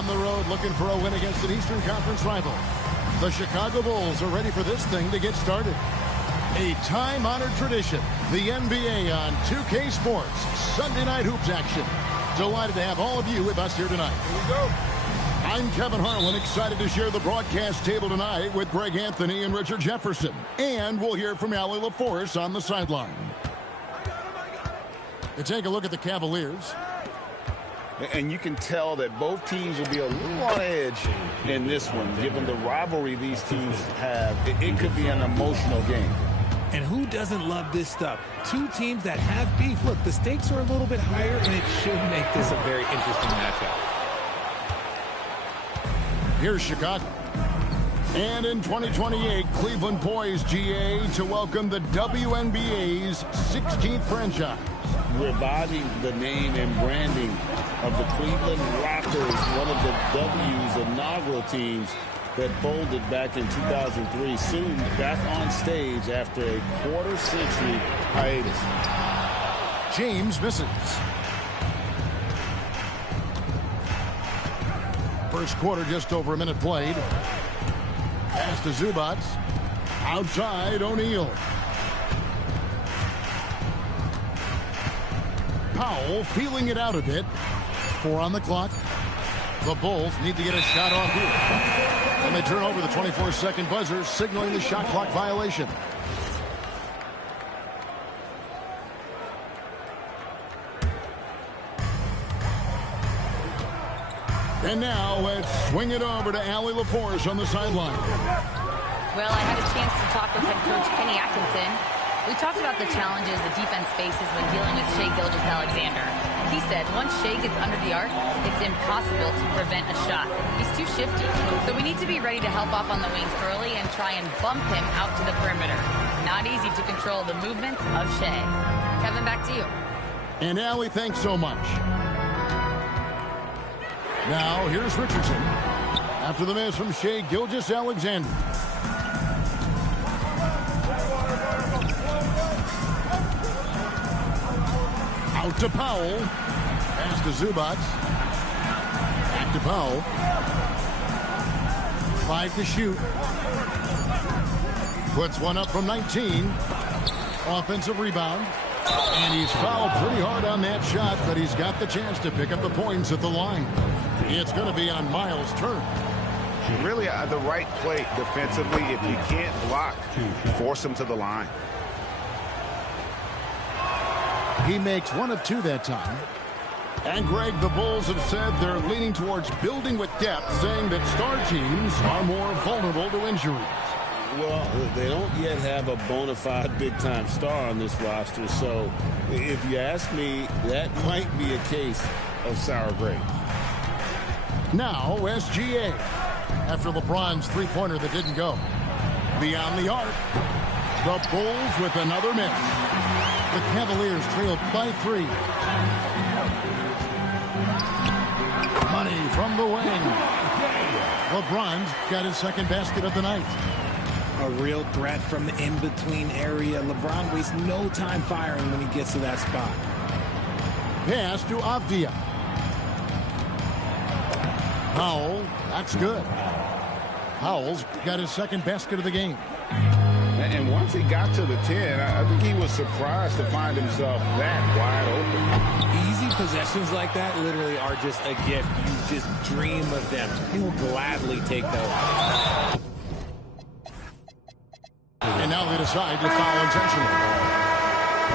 On the road looking for a win against an Eastern Conference rival. The Chicago Bulls are ready for this thing to get started. A time-honored tradition, the NBA on 2K Sports, Sunday night hoops action. Delighted to have all of you with us here tonight. Here we go. I'm Kevin Harlan, excited to share the broadcast table tonight with Greg Anthony and Richard Jefferson. And we'll hear from Allie LaForce on the sideline. To take a look at the Cavaliers. And you can tell that both teams will be a little on edge in this one. Given the rivalry these teams have, it could be an emotional game. And who doesn't love this stuff? Two teams that have beef. Look, the stakes are a little bit higher, and it should make this a very interesting matchup. Here's Chicago. And in 2028, Cleveland poised, GA, to welcome the WNBA's 16th franchise. Reviving the name and branding of the Cleveland Rockers, one of the W's inaugural teams that folded back in 2003, soon back on stage after a quarter-century hiatus. James misses. First quarter, just over a minute played. Pass to Zubac. Outside, O'Neal. Powell feeling it out a bit. 4 on the clock. The Bulls need to get a shot off here. And they turn over the 24-second buzzer, signaling the shot clock violation. And now let's swing it over to Allie LaForce on the sideline. Well, I had a chance to talk with head coach Kenny Atkinson. We talked about the challenges the defense faces when dealing with Shai Gilgeous-Alexander. He said once Shai gets under the arc, it's impossible to prevent a shot. He's too shifty, so we need to be ready to help off on the wings early and try and bump him out to the perimeter. Not easy to control the movements of Shai. Kevin, back to you. And Allie, thanks so much. Now, here's Richardson. After the miss from Shai Gilgeous-Alexander. Out to Powell. Pass to Zubac. Back to Powell. 5 to shoot. Puts one up from 19. Offensive rebound. And he's fouled pretty hard on that shot, but he's got the chance to pick up the points at the line. It's going to be on Miles' turn. Really the right play defensively. If you can't block, force him to the line. He makes 1 of 2 that time. And Greg, the Bulls have said they're leaning towards building with depth, saying that star teams are more vulnerable to injuries. Well, they don't yet have a bona fide big-time star on this roster, so if you ask me, that might be a case of sour grapes. Now, SGA. After LeBron's three-pointer that didn't go. Beyond the arc. The Bulls with another miss. The Cavaliers trailed by 3. Money from the wing. LeBron's got his second basket of the night. A real threat from the in-between area. LeBron wastes no time firing when he gets to that spot. Pass to Avdia. Powell, that's good. Powell's got his second basket of the game. And once he got to the 10, I think he was surprised to find himself that wide open. Easy possessions like that literally are just a gift. You just dream of them. He will gladly take those. And now they decide to foul intentionally.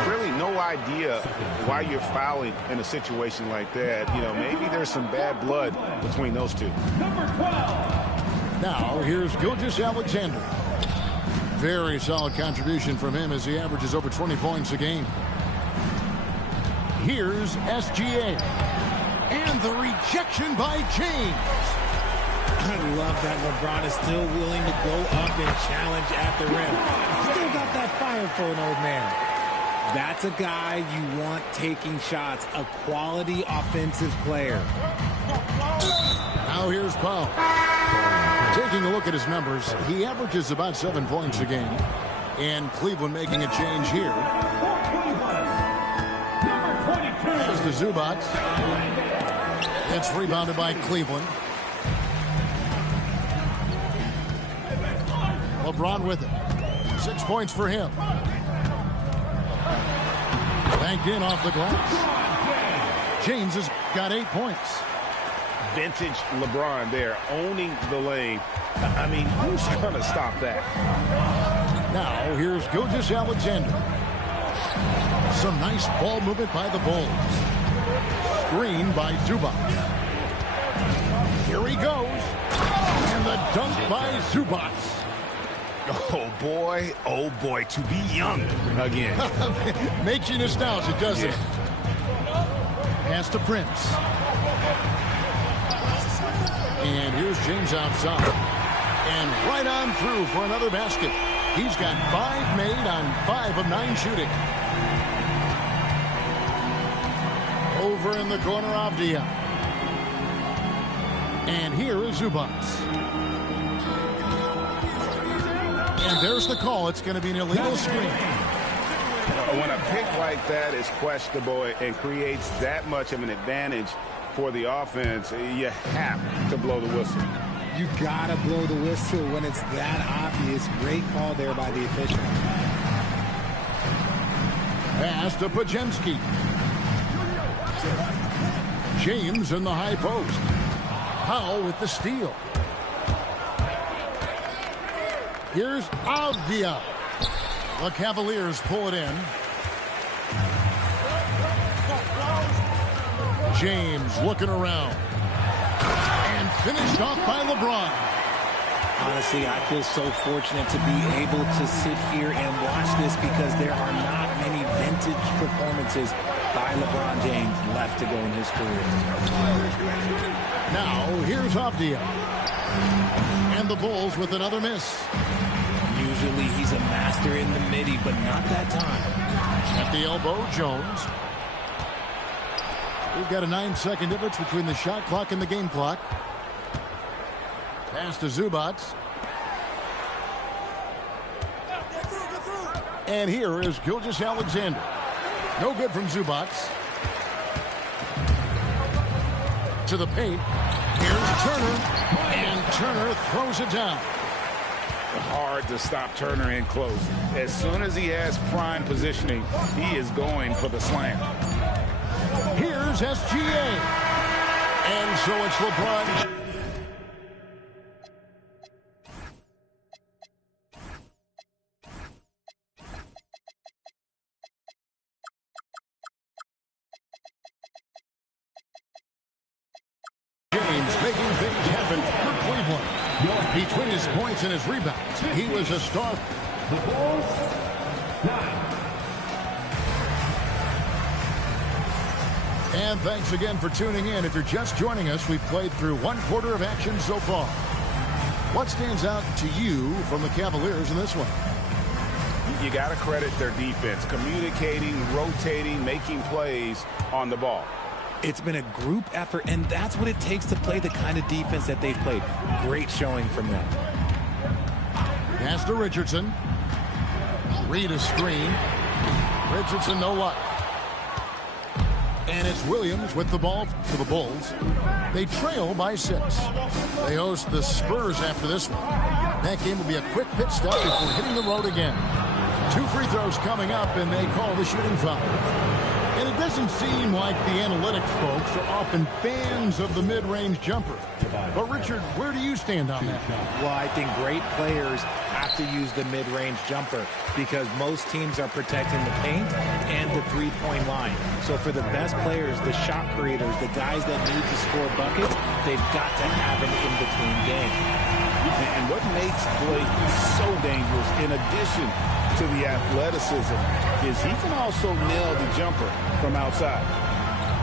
Really no idea why you're fouling in a situation like that. You know, maybe there's some bad blood between those two. Number 12. Now, here's Gilgeous-Alexander. Very solid contribution from him as he averages over 20 points a game. Here's SGA. And the rejection by James. I love that LeBron is still willing to go up and challenge at the rim. Still got that fire for an old man. That's a guy you want taking shots, a quality offensive player. Now here's Powell. Taking a look at his numbers, he averages about 7 points a game. And Cleveland making a change here. Pass to Zubac. It's rebounded by Cleveland. LeBron with it. 6 points for him. Banked in off the glass. James has got 8 points. Vintage LeBron there, owning the lane. I mean, who's going to stop that? Now, here's Gilgeous-Alexander. Some nice ball movement by the Bulls. Screen by Zubac. Here he goes. And the dunk by Zubac. Oh boy, to be young again. Makes you nostalgic, doesn't it? Pass to Prince. And here's James outside. And right on through for another basket. He's got 5 made on 5 of 9 shooting. Over in the corner, Avdia. And here is Zubac. And there's the call. It's going to be an illegal screen. When a pick like that is questionable and creates that much of an advantage for the offense, you have to blow the whistle. You got to blow the whistle when it's that obvious. Great call there by the official. Pass to Podziemski. James in the high post. Powell with the steal. Here's Avdia. The Cavaliers pull it in. James looking around. And finished off by LeBron. Honestly, I feel so fortunate to be able to sit here and watch this because there are not many vintage performances by LeBron James left to go in his career. Now, here's Avdia. And the Bulls with another miss. Usually he's a master in the midi, but not that time. At the elbow, Jones. We've got a 9-second difference between the shot clock and the game clock. Pass to Zubac. And here is Gilgeous-Alexander. No good from Zubac. To the paint. Here's Turner. And Turner throws it down. Hard to stop Turner in close. As soon as he has prime positioning, he is going for the slam. Here's SGA. And so it's LeBron. James making things happen for Cleveland. Between his points and his rebounds, he was a star. The Bulls, 9. And thanks again for tuning in. If you're just joining us, we've played through 1/4 of action so far. What stands out to you from the Cavaliers in this one? You got to credit their defense, communicating, rotating, making plays on the ball. It's been a group effort, and that's what it takes to play the kind of defense that they've played. Great showing from them. Pass to Richardson. Reed a screen. Richardson, no luck. And it's Williams with the ball for the Bulls. They trail by 6. They host the Spurs after this one. That game will be a quick pit stop before hitting the road again. 2 free throws coming up, and they call the shooting foul. And it doesn't seem like the analytics folks are often fans of the mid-range jumper. But, Richard, where do you stand on that? Well, I think great players have to use the mid-range jumper because most teams are protecting the paint and the three-point line. So for the best players, the shot creators, the guys that need to score buckets, they've got to have an in-between game. And what makes Blake so dangerous, in addition to the athleticism, is he can also nail the jumper from outside.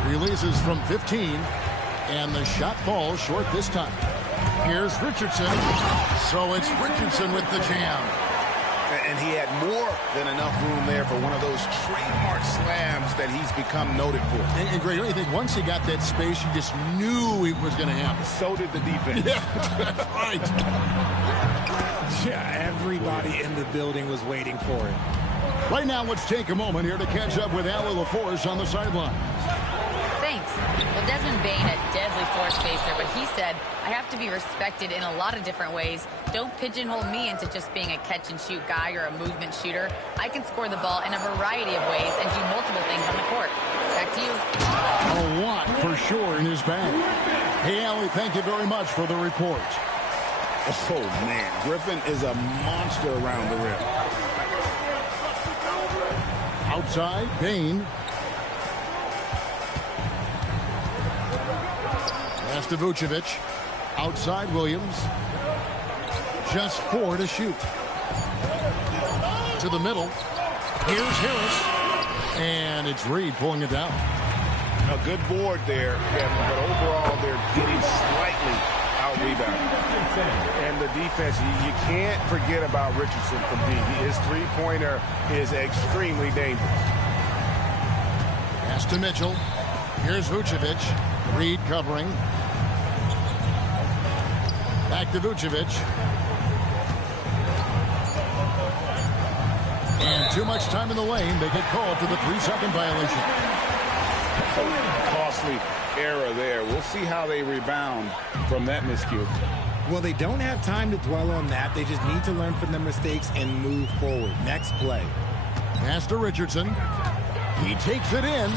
Releases from 15, and the shot falls short this time. Here's Richardson. So it's Richardson with the jam. And he had more than enough room there for one of those trademark slams that he's become noted for. And Greg, I think once he got that space, you just knew it was going to happen. So did the defense. Yeah, right. Yeah, everybody in the building was waiting for it. Right now, let's take a moment here to catch up with Allie LaForce on the sideline. Thanks. Well, Desmond Bane, a deadly force facer, but he said, I have to be respected in a lot of different ways. Don't pigeonhole me into just being a catch-and-shoot guy or a movement shooter. I can score the ball in a variety of ways and do multiple things on the court. Back to you. A lot for sure in his bag. Hey, Allie, thank you very much for the report. Oh, man. Griffin is a monster around the rim. Outside, Bane. Pass to Vucevic. Outside, Williams. Just 4 to shoot. To the middle. Here's Harris. And it's Reed pulling it down. A good board there, Kevin, but overall they're getting slightly out-rebounded. And the defense, you can't forget about Richardson from D. His three-pointer is extremely dangerous. Pass to Mitchell. Here's Vucevic. Reed covering. Back to Vucevic. And too much time in the lane. They get called for the 3-second violation. Costly error there. We'll see how they rebound from that miscue. Well, they don't have time to dwell on that. They just need to learn from their mistakes and move forward. Next play. Pass to Richardson. He takes it in.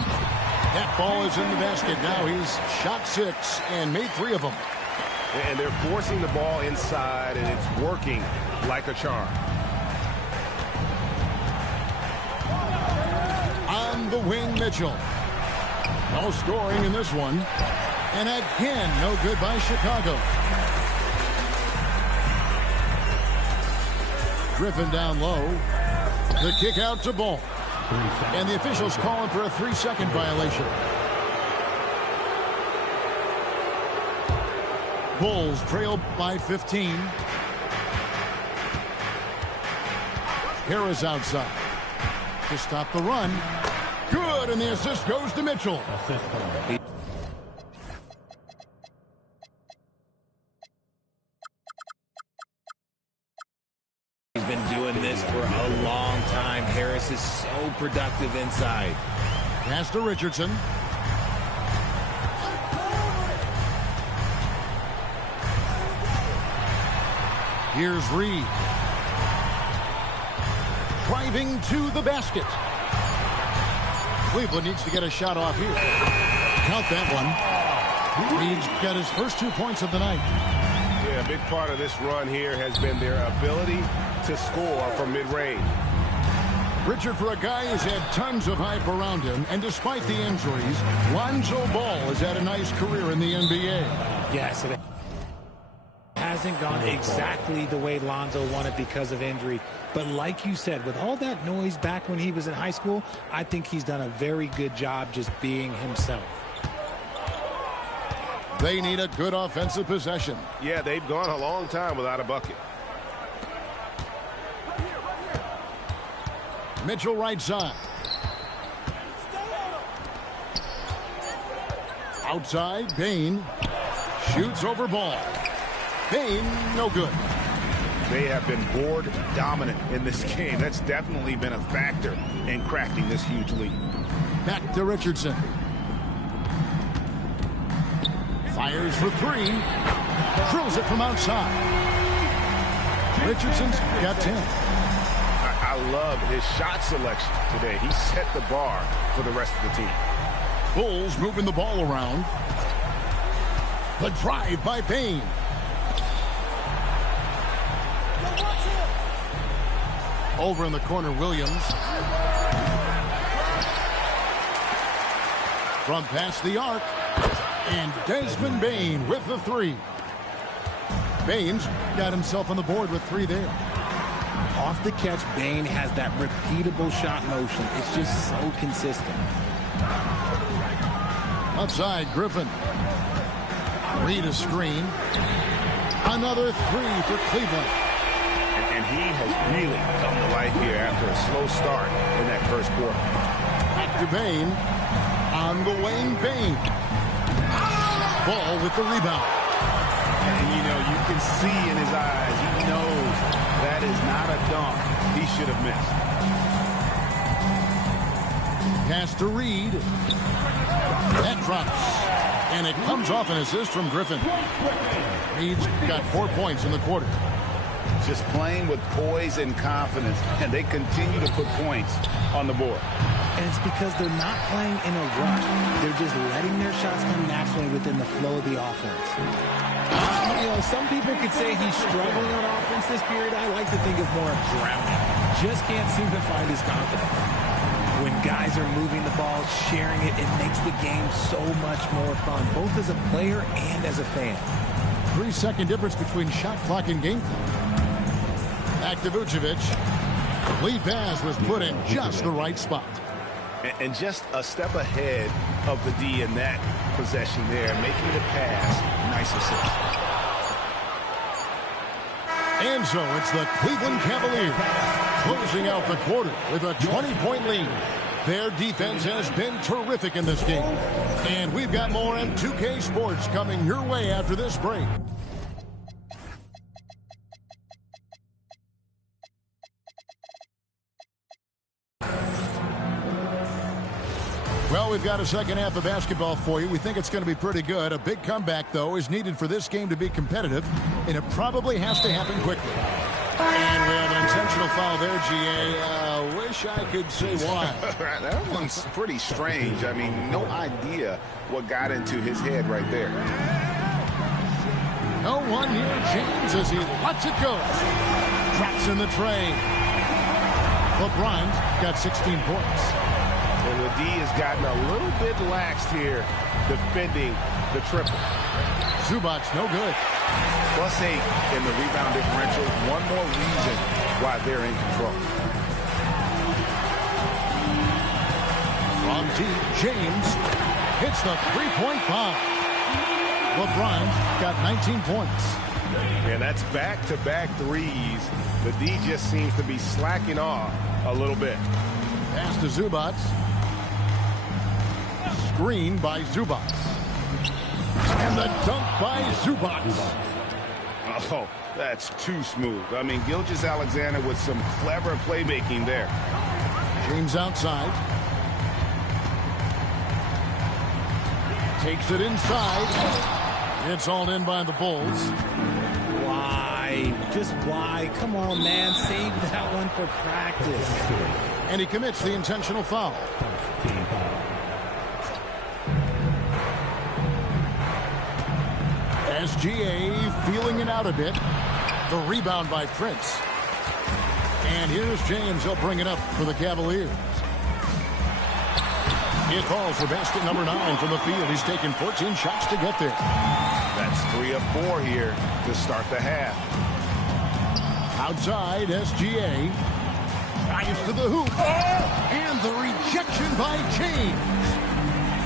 That ball is in the basket. Now he's shot 6 and made 3 of them. And they're forcing the ball inside, and it's working like a charm. On the wing, Mitchell. No scoring in this one. And again, no good by Chicago. Griffin down low. The kick out to Ball. And the officials calling for a 3-second violation. Bulls trail by 15. Harris outside to stop the run. Good, and the assist goes to Mitchell. He's been doing this for a long time. Harris is so productive inside. Pass to Richardson. Here's Reed. Driving to the basket. Cleveland needs to get a shot off here. Count that one. Reed's got his first 2 points of the night. Yeah, a big part of this run here has been their ability to score from mid-range. Richard, for a guy who's had tons of hype around him, and despite the injuries, Lonzo Ball has had a nice career in the NBA. Yes, it hasn't gone exactly the way Lonzo wanted because of injury. But like you said, with all that noise back when he was in high school, I think he's done a very good job just being himself. They need a good offensive possession. Yeah, they've gone a long time without a bucket. Mitchell right side. Outside, Bane. Shoots over Ball. Bane, no good. They have been board dominant in this game. That's definitely been a factor in crafting this huge lead. Back to Richardson. Fires for 3. Drills it from outside. Richardson's got 10. I love his shot selection today. He set the bar for the rest of the team. Bulls moving the ball around. The drive by Bane. Over in the corner, Williams. From past the arc. And Desmond Bane with the 3. Bane's got himself on the board with 3 there. Off the catch, Bane has that repeatable shot motion. It's just so consistent. Outside, Griffin. Reed a screen. Another 3 for Cleveland. And he has really come to life here after a slow start in that first quarter. Back to Bane. On the wing, Bane. Ball with the rebound. And, you know, you can see in his eyes, he knows that is not a dunk he should have missed. Pass to Reed. That drops. And it comes off an assist from Griffin. Reed's got 4 points in the quarter. Just playing with poise and confidence, and they continue to put points on the board. And it's because they're not playing in a rush. They're just letting their shots come naturally within the flow of the offense. You know, some people could say he's struggling on offense this period. I like to think of more of drowning. Just can't seem to find his confidence. When guys are moving the ball, sharing it, it makes the game so much more fun, both as a player and as a fan. 3-second difference between shot clock and game clock. Back to Vucevic. Lead pass was put in just the right spot. And just a step ahead of the D in that possession there, making the pass. Nice assist. And so it's the Cleveland Cavaliers closing out the quarter with a 20-point lead. Their defense has been terrific in this game. And we've got more M2K Sports coming your way after this break. Well, we've got a second half of basketball for you. We think it's going to be pretty good. A big comeback, though, is needed for this game to be competitive, and it probably has to happen quickly. And we have an intentional foul there, G.A. Wish I could say why. That one's pretty strange. I mean, no idea what got into his head right there. No one near James as he lets it go. Drops in the tray. LeBron's got 16 points. And the D has gotten a little bit laxed here defending the triple. Zubac, no good. +8 in the rebound differential. One more reason why they're in control. From deep, James hits the three-point bomb. LeBron's got 19 points. And that's back-to-back threes. The D just seems to be slacking off a little bit. Pass to Zubac. Screen by Zubac. And the dunk by Zubac. Oh, that's too smooth. I mean, Gilgeous-Alexander with some clever playmaking there. James outside. Takes it inside. It's all in by the Bulls. Why? Just why? Come on, man. Save that one for practice. And he commits the intentional foul. SGA feeling it out a bit. The rebound by Prince. And here's James. He'll bring it up for the Cavaliers. He calls for basket number 9 from the field. He's taken 14 shots to get there. That's 3 of 4 here to start the half. Outside, SGA. Drives to the hoop. And the rejection by James.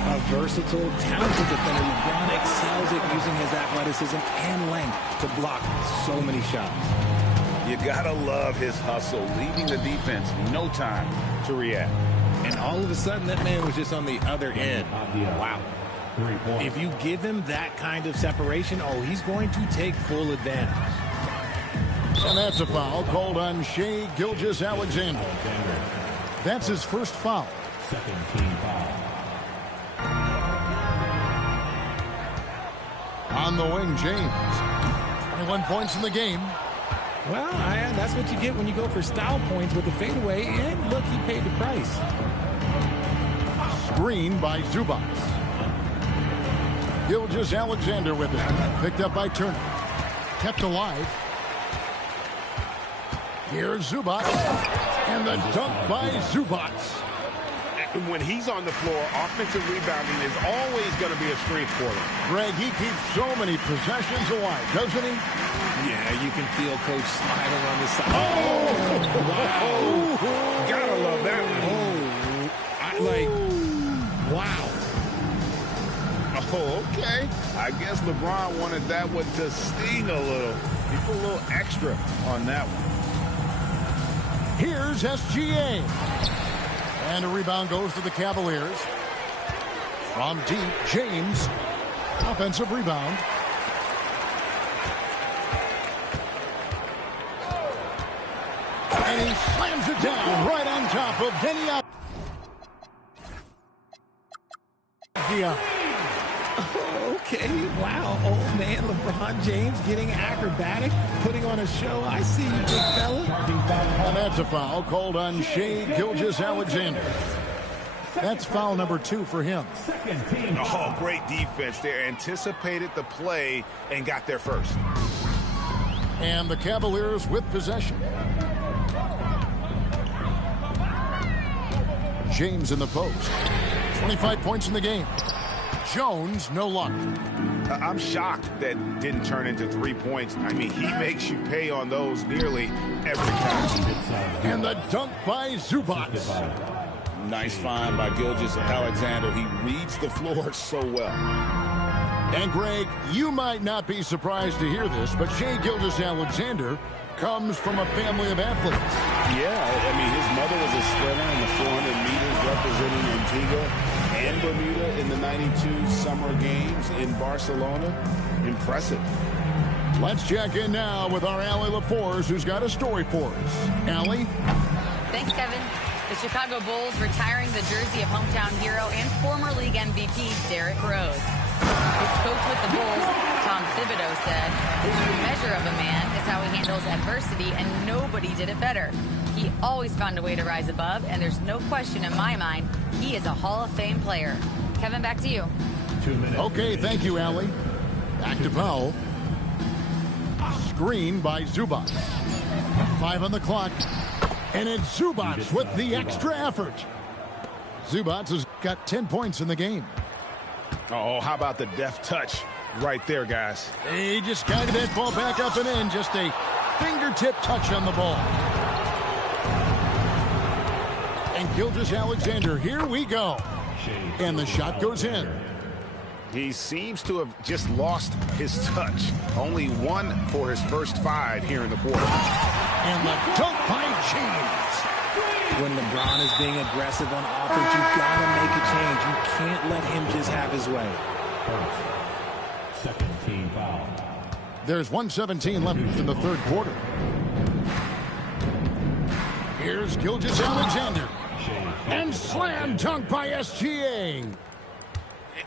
A versatile, talented defender. LeBron excels at using his athleticism and length to block so many shots. You gotta love his hustle, leaving the defense no time to react. And all of a sudden, that man was just on the other end. Wow. If you give him that kind of separation, oh, he's going to take full advantage. And that's a foul called on Shai Gilgeous-Alexander. That's his first foul. Second team foul. On the wing, James. 21 points in the game. Well, that's what you get when you go for style points with the fadeaway. And look, he paid the price. Screen by Zubac. Gilgeous-Alexander with it. Picked up by Turner. Kept alive. Here's Zubac. And the dunk by Zubac. When he's on the floor, offensive rebounding is always going to be a strength for him. Greg, he keeps so many possessions alive, doesn't he? Yeah, you can feel Coach smiling on the side. Oh! Wow. Gotta love that one. Wow. Oh, okay. I guess LeBron wanted that one to sting a little. He put a little extra on that one. Here's SGA. And a rebound goes to the Cavaliers. From deep, James. Offensive rebound. And he slams it down right on top of Denny. Pacquiao. Okay, wow, old man LeBron James getting acrobatic, putting on a show. I see you, big fella. And that's a foul called on Shai Gilgeous-Alexander. That's foul number 2 for him. Oh, great defense there. Anticipated the play and got there first. And the Cavaliers with possession. James in the post. 25 points in the game. Jones, no luck. I'm shocked that didn't turn into 3 points. I mean, he makes you pay on those nearly every time. And the dunk by Zubac. Nice find by Gilgeous-Alexander. He reads the floor so well. And Greg, you might not be surprised to hear this, but Shai Gilgeous-Alexander comes from a family of athletes. Yeah, I mean, his mother was a sprinter in the 400 meters representing Antigua and Bermuda in the 92 Summer Games in Barcelona. Impressive. Let's check in now with our Allie LaForce, who's got a story for us. Allie? Thanks, Kevin. The Chicago Bulls retiring the jersey of hometown hero and former league MVP Derrick Rose. His coach with the Bulls, Tom Thibodeau, said, "The true measure of a man is how he handles adversity, and nobody did it better. He always found a way to rise above, and there's no question in my mind he is a Hall of Fame player." Kevin, back to you. 2 minutes. Okay, thank you, Allie. Back to Powell. Screen by Zubac. 5 on the clock. And it's Zubac with the extra effort. Zubac has got 10 points in the game. Oh, how about the deft touch right there, guys? He just guided that ball back up and in. Just a fingertip touch on the ball. And Gilgeous-Alexander, here we go. And the shot goes in. He seems to have just lost his touch. Only 1 for his first 5 here in the quarter. And the dunk by James. When LeBron is being aggressive on offense, you gotta make a change. You can't let him just have his way. First, second team foul. There's 1:17 left in the third quarter. Here's Gilgeous-Alexander. And slam dunk by SGA.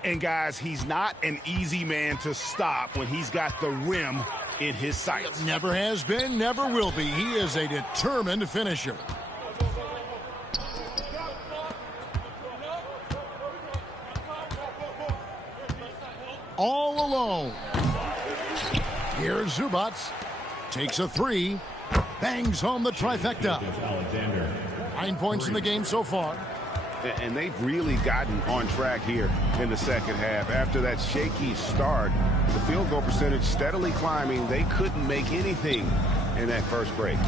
And guys, he's not an easy man to stop when he's got the rim in his sights. Never has been, never will be. He is a determined finisher. All alone. Here's Zubac. Takes a 3. Bangs home the trifecta. 9 points in the game so far. And they've really gotten on track here in the second half. After that shaky start, the field goal percentage steadily climbing. They couldn't make anything in that first break.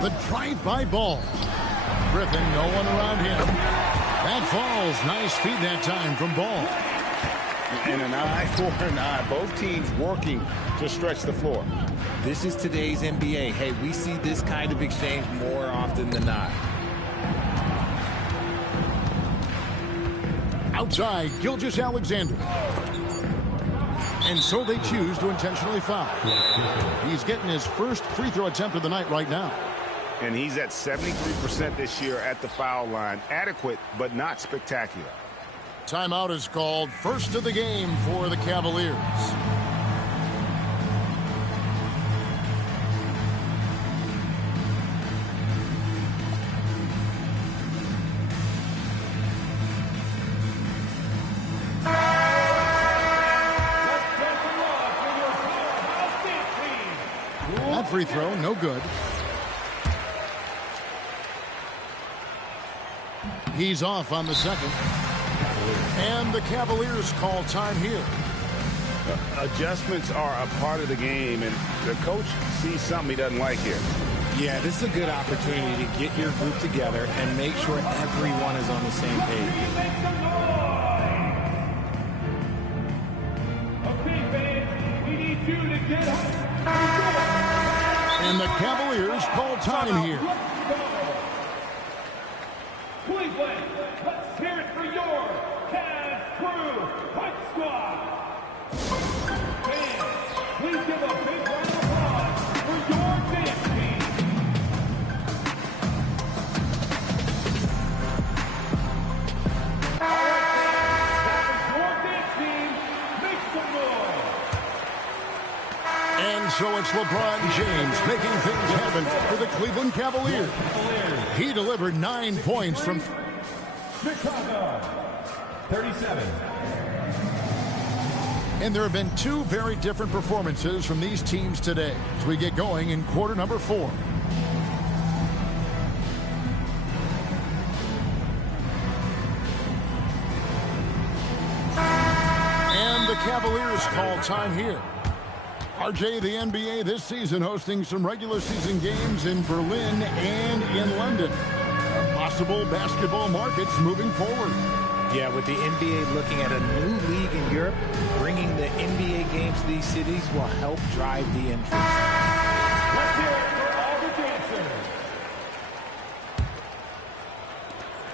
The drive-by ball. Griffin, no one around him. That falls. Nice feed that time from Ball. And an eye for an eye. Both teams working to stretch the floor. This is today's NBA. Hey, we see this kind of exchange more often than not. Outside, Gilgeous-Alexander. And so they choose to intentionally foul. He's getting his first free throw attempt of the night right now. And he's at 73% this year at the foul line. Adequate, but not spectacular. Timeout is called. First of the game for the Cavaliers. That free throw, no good. He's off on the second. And the Cavaliers call time here. Adjustments are a part of the game, and the coach sees something he doesn't like here. Yeah, this is a good opportunity to get your group together and make sure everyone is on the same page. Okay, fans, we need you to get up. And the Cavaliers call time here. Cleveland, let's hear it for your Cavs Crew Hype Squad. Fans, please give a big round of applause for your dance team. And so it's LeBron James making things happen for the Cleveland Cavaliers. He delivered 9 points from Chicago, 37. And there have been 2 very different performances from these teams today as we get going in quarter number 4. And the Cavaliers call time here. RJ, the NBA this season hosting some regular season games in Berlin and in London. Possible basketball markets moving forward. Yeah, with the NBA looking at a new league in Europe, bringing the NBA games to these cities will help drive the interest. Let's hear it for all the dancers.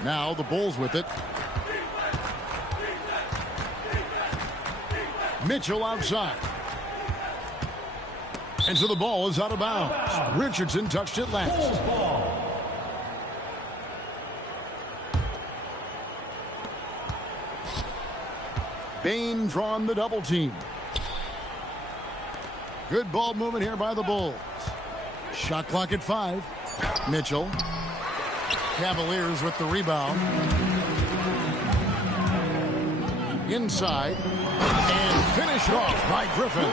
Now the Bulls with it. Mitchell outside. And so the ball is out of bounds. Richardson touched it last. Bane drawn the double team. Good ball movement here by the Bulls. Shot clock at 5. Mitchell. Cavaliers with the rebound. Inside. And finished off by Griffin.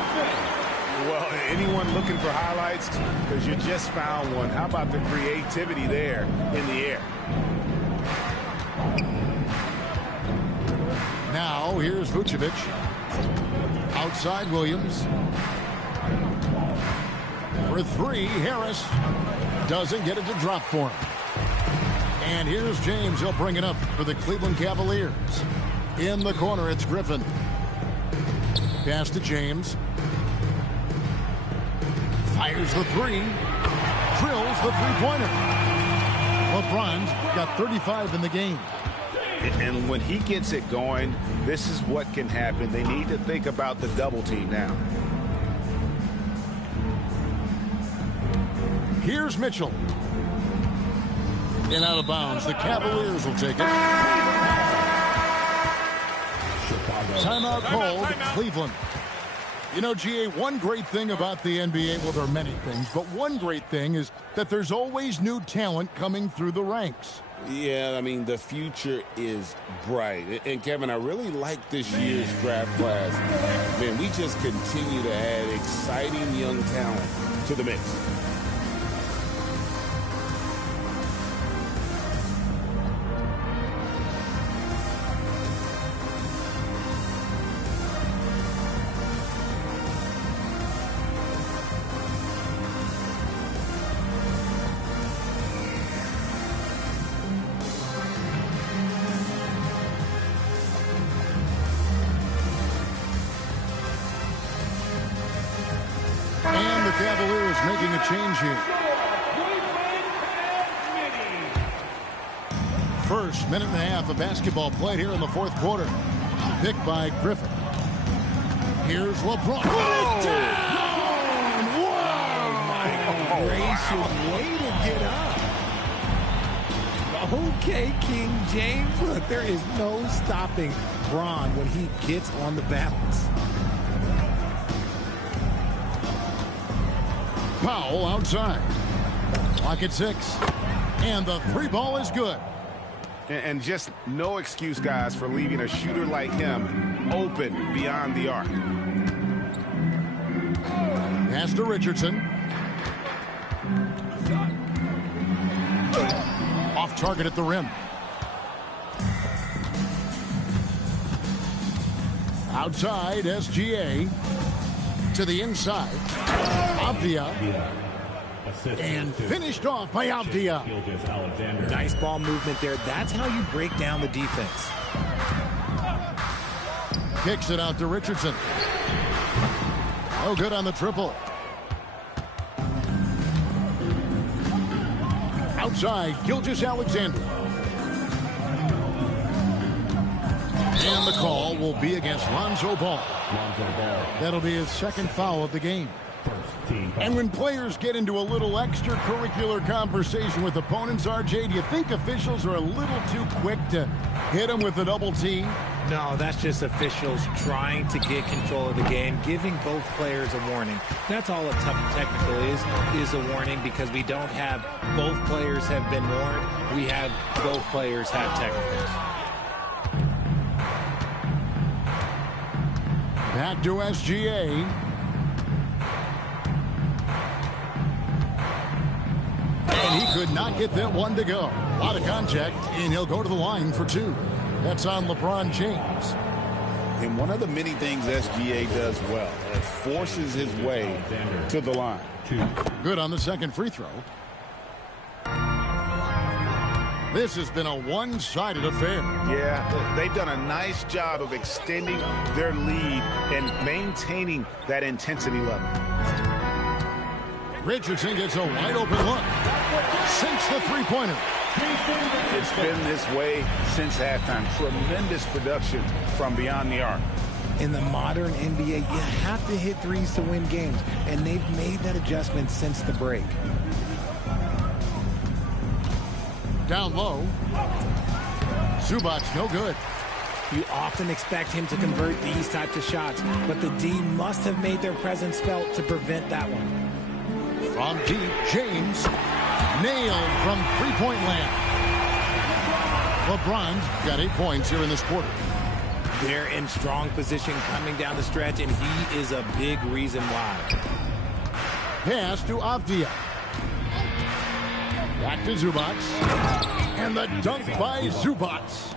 Well, anyone looking for highlights? Because you just found one. How about the creativity there in the air? Now, here's Vucevic. Outside Williams. For 3, Harris. Doesn't get it to drop for him. And here's James. He'll bring it up for the Cleveland Cavaliers. In the corner, it's Griffin. Pass to James. Fires the 3. Drills the three-pointer. LeBron's got 35 in the game. And when he gets it going, this is what can happen. They need to think about the double team now. Here's Mitchell. And out of bounds. The Cavaliers will take it. Timeout called, Cleveland. You know, GA, one great thing about the NBA, well, there are many things, but one great thing is that there's always new talent coming through the ranks. Yeah, I mean, the future is bright. And, Kevin, I really like this year's draft class. Man, we just continue to add exciting young talent to the mix. Cavaliers making a change here. First minute and a half of basketball played here in the 4th quarter. Picked by Griffin. Here's LeBron. Put it down! Wow! Oh, my gracious, way to get up. Okay, King James. Look, there is no stopping Bron when he gets on the bounce. Powell outside. Clock at 6. And the 3 ball is good. And just no excuse, guys, for leaving a shooter like him open beyond the arc. Pass to Richardson. Off target at the rim. Outside, SGA. To the inside. Avdia. And finished off by Avdia. Nice ball movement there. That's how you break down the defense. Kicks it out to Richardson. No good on the triple. Outside, Gilgeous-Alexander. And the call will be against Lonzo Ball. That'll be his 2nd foul of the game. And when players get into a little extracurricular conversation with opponents, RJ, do you think officials are a little too quick to hit them with a double team? No, that's just officials trying to get control of the game, giving both players a warning. That's all a technical is a warning, because we don't have both players have been warned. We have both players have technicals. Back to SGA. And he could not get that one to go. A lot of contact, and he'll go to the line for two. That's on LeBron James. And one of the many things SGA does well is forces his way to the line. Good on the second free throw. This has been a one-sided affair. Yeah, they've done a nice job of extending their lead and maintaining that intensity level. Richardson gets a wide-open look. Sinks the three-pointer. It's been this way since halftime. Tremendous production from beyond the arc. In the modern NBA, you have to hit threes to win games, and they've made that adjustment since the break. Down low. Zubac, no good. You often expect him to convert these types of shots, but the D must have made their presence felt to prevent that one. From deep, James nailed from three-point land. LeBron's got 8 points here in this quarter. They're in strong position coming down the stretch, and he is a big reason why. Pass to Avdia. Back to Zubac. And the dunk by Zubac.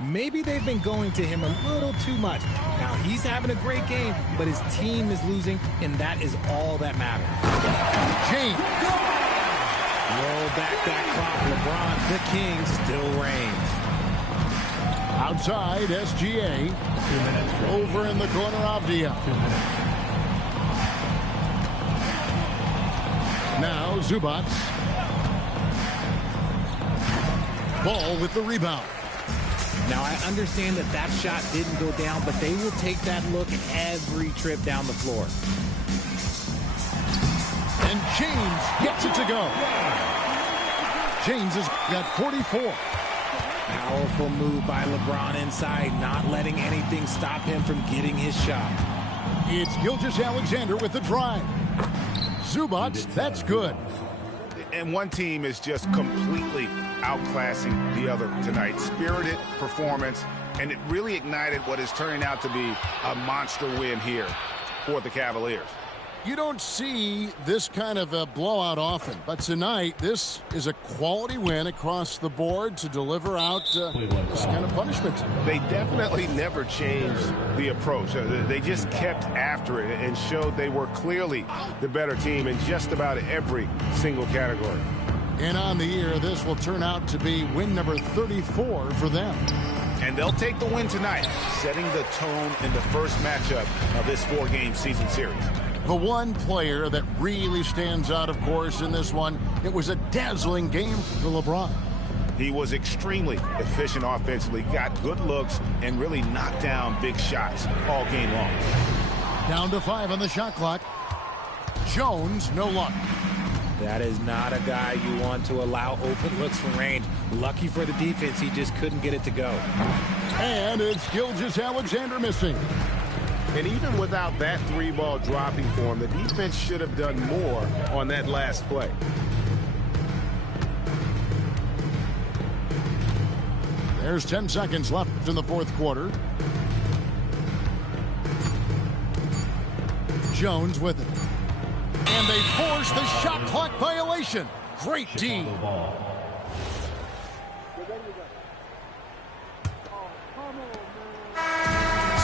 Maybe they've been going to him a little too much. Now, he's having a great game, but his team is losing, and that is all that matters. James. Roll back that clock, LeBron. The king still reigns. Outside, SGA. 2 minutes. Over in the corner, Avdia. 2 minutes. Now, Zubac. Ball with the rebound. Now, I understand that that shot didn't go down, but they will take that look every trip down the floor. And James gets it to go. James has got 44. Powerful move by LeBron inside, not letting anything stop him from getting his shot. It's Gilgeous-Alexander with the drive. Zubac, that's good. And one team is just completely outclassing the other tonight. Spirited performance, and it really ignited what is turning out to be a monster win here for the Cavaliers. You don't see this kind of a blowout often, but tonight this is a quality win across the board to deliver out this kind of punishment. They definitely never changed the approach. They just kept after it and showed they were clearly the better team in just about every single category. And on the year, this will turn out to be win number 34 for them. And they'll take the win tonight, setting the tone in the first matchup of this 4-game season series. The one player that really stands out, of course, in this one, it was a dazzling game for LeBron. He was extremely efficient offensively, got good looks, and really knocked down big shots all game long. Down to 5 on the shot clock. Jones, no luck. That is not a guy you want to allow open looks from range. Lucky for the defense, he just couldn't get it to go. And it's Gilgeous-Alexander missing. And even without that 3-ball dropping for him, the defense should have done more on that last play. There's 10 seconds left in the fourth quarter. Jones with it. And they force the shot clock violation. Great D.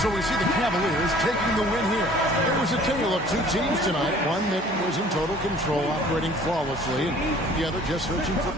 So we see the Cavaliers taking the win here. It was a tale of two teams tonight. One that was in total control, operating flawlessly, and the other just searching for...